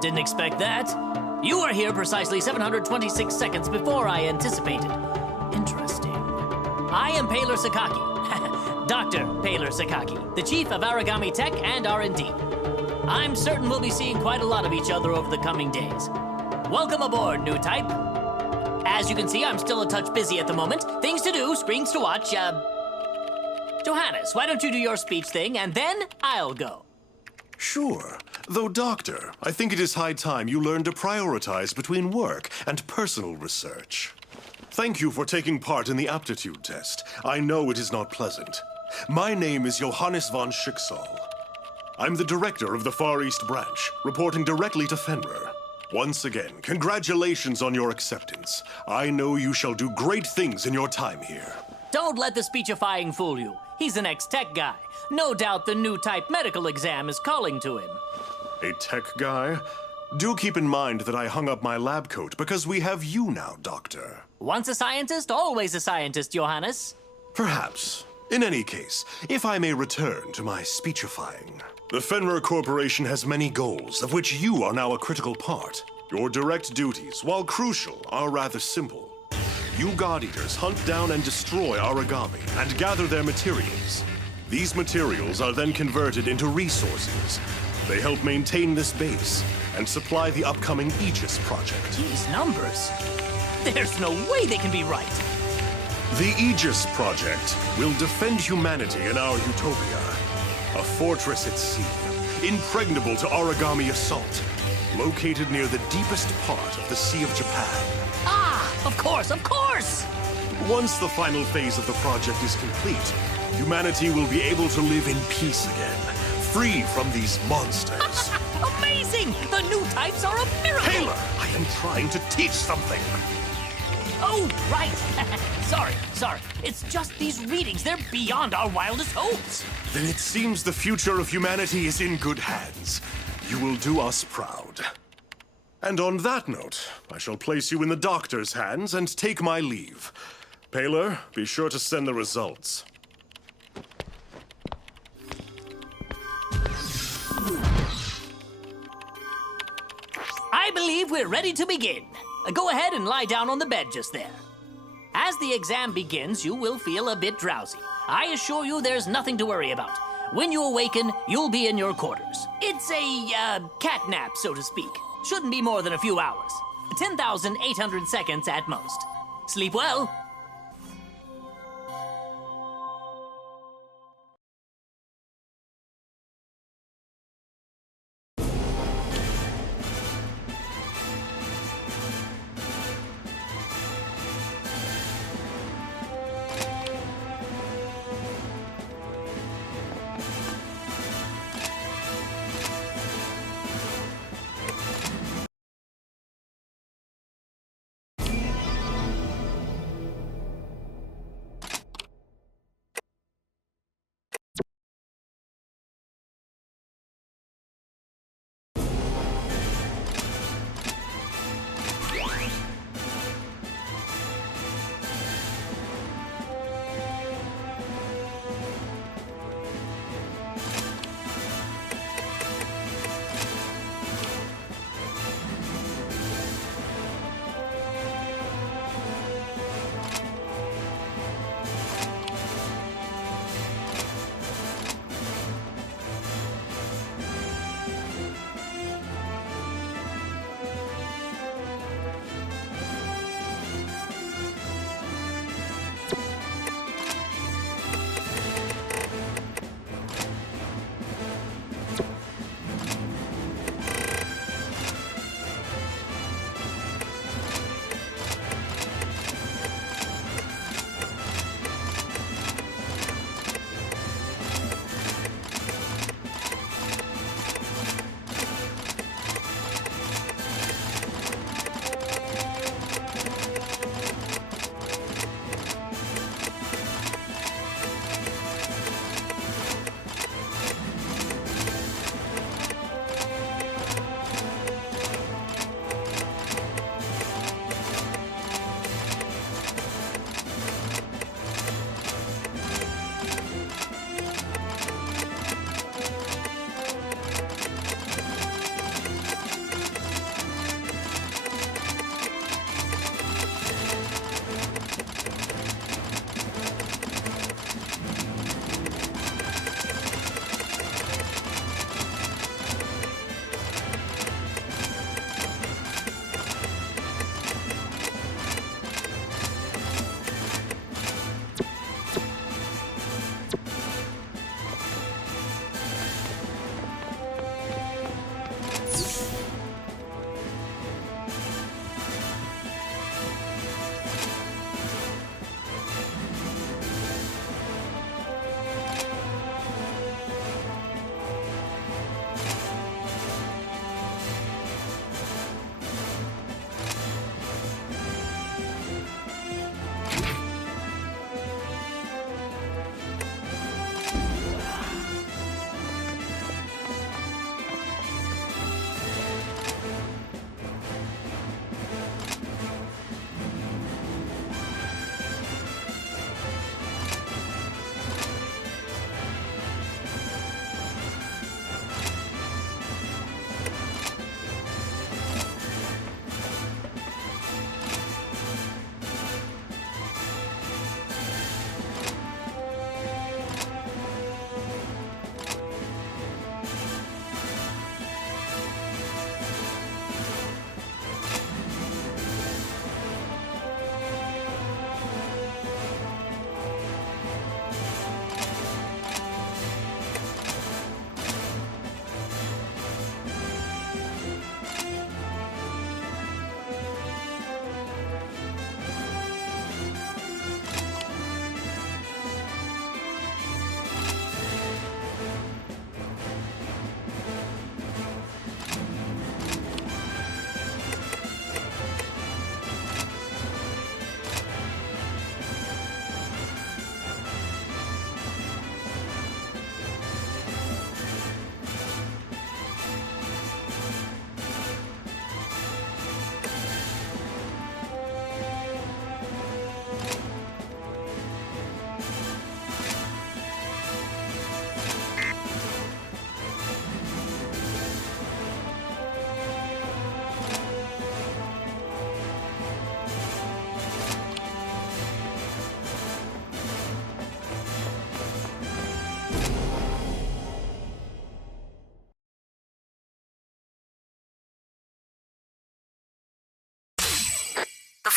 Didn't expect that. You are here precisely 726 seconds before I anticipated. Interesting. I am Paler Sakaki, Dr. Paler Sakaki, the Chief of Origami Tech and R&D. I'm certain we'll be seeing quite a lot of each other over the coming days. Welcome aboard, new type. As you can see, I'm still a touch busy at the moment. Things to do, screens to watch, Johannes, why don't you do your speech thing, and then I'll go. Sure. Though, Doctor, I think it is high time you learn to prioritize between work and personal research. Thank you for taking part in the aptitude test. I know it is not pleasant. My name is Johannes von Schicksal. I'm the director of the Far East Branch, reporting directly to Fenrir. Once again, congratulations on your acceptance. I know you shall do great things in your time here. Don't let the speechifying fool you. He's an ex-tech guy. No doubt the new type medical exam is calling to him. A tech guy? Do keep in mind that I hung up my lab coat because we have you now, Doctor. Once a scientist, always a scientist, Johannes. Perhaps. In any case, if I may return to my speechifying. The Fenrir Corporation has many goals, of which you are now a critical part. Your direct duties, while crucial, are rather simple. You God Eaters hunt down and destroy origami and gather their materials. These materials are then converted into resources. They help maintain this base and supply the upcoming Aegis project. These numbers. There's no way they can be right. The Aegis project will defend humanity in our utopia. A fortress at sea, impregnable to origami assault, located near the deepest part of the Sea of Japan. Ah, of course, of course! Once the final phase of the project is complete, humanity will be able to live in peace again, free from these monsters. Amazing! The new types are a miracle! Taylor, I am trying to teach something. Oh, right. Sorry. It's just these readings. They're beyond our wildest hopes. Then it seems the future of humanity is in good hands. You will do us proud. And on that note, I shall place you in the doctor's hands and take my leave. Paler, be sure to send the results. I believe we're ready to begin. Go ahead and lie down on the bed just there. As the exam begins, you will feel a bit drowsy. I assure you there's nothing to worry about. When you awaken, you'll be in your quarters. It's a, cat nap, so to speak. Shouldn't be more than a few hours. 10,800 seconds at most. Sleep well.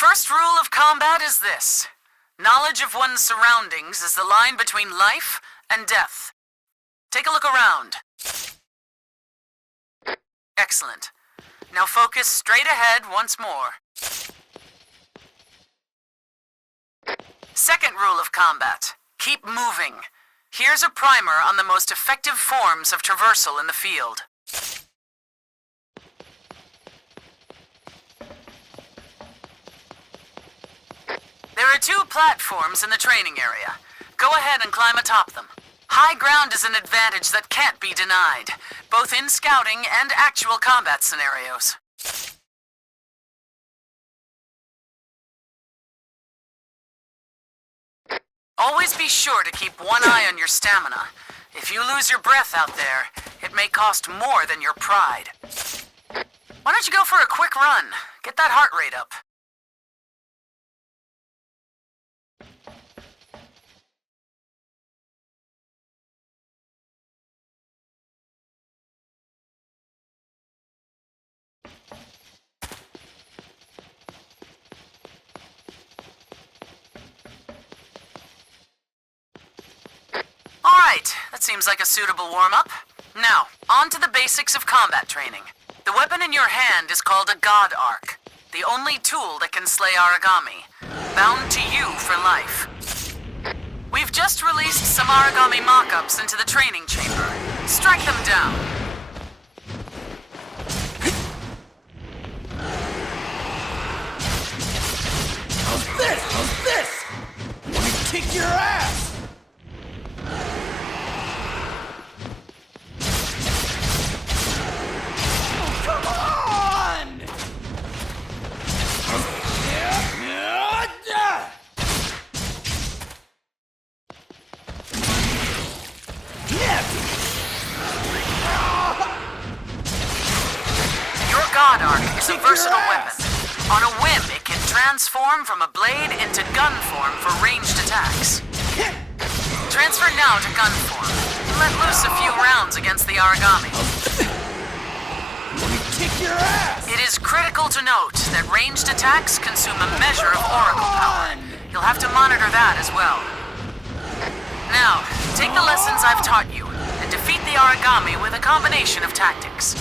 first rule of combat is this. Knowledge of one's surroundings is the line between life and death. Take a look around. Excellent. Now focus straight ahead once more. Second rule of combat. Keep moving. Here's a primer on the most effective forms of traversal in the field. There are 2 platforms in the training area. Go ahead and climb atop them. High ground is an advantage that can't be denied, both in scouting and actual combat scenarios. Always be sure to keep one eye on your stamina. If you lose your breath out there, it may cost more than your pride. Why don't you go for a quick run? Get that heart rate up. Alright, that seems like a suitable warm-up. Now, on to the basics of combat training. The weapon in your hand is called a God Arc, the only tool that can slay Aragami, bound to you for life. We've just released some Aragami mock-ups into the training chamber. Strike them down. How's this? How's this? Let me kick your ass! Come on! Your God Arc is a versatile weapon. On a whim, it can transform from a blade into gun form for ranged attacks. Transfer now to gun form. Let loose a few rounds against the Aragami. Let me kick your ass! It is critical to note that ranged attacks consume a measure of oracle power. You'll have to monitor that as well. Now, take the lessons I've taught you and defeat the Aragami with a combination of tactics.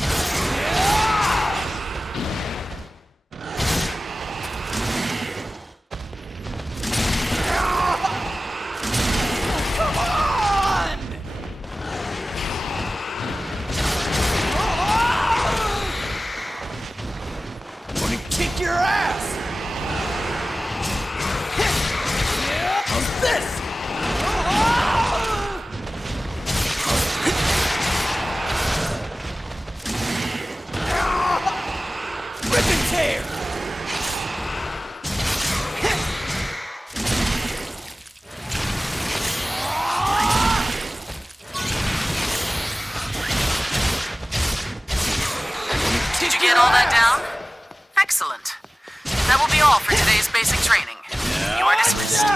Come on! Let me kick your ass! How's this? Rip and tear! Did you get all that down? Excellent. That will be all for today's basic training. You are dismissed.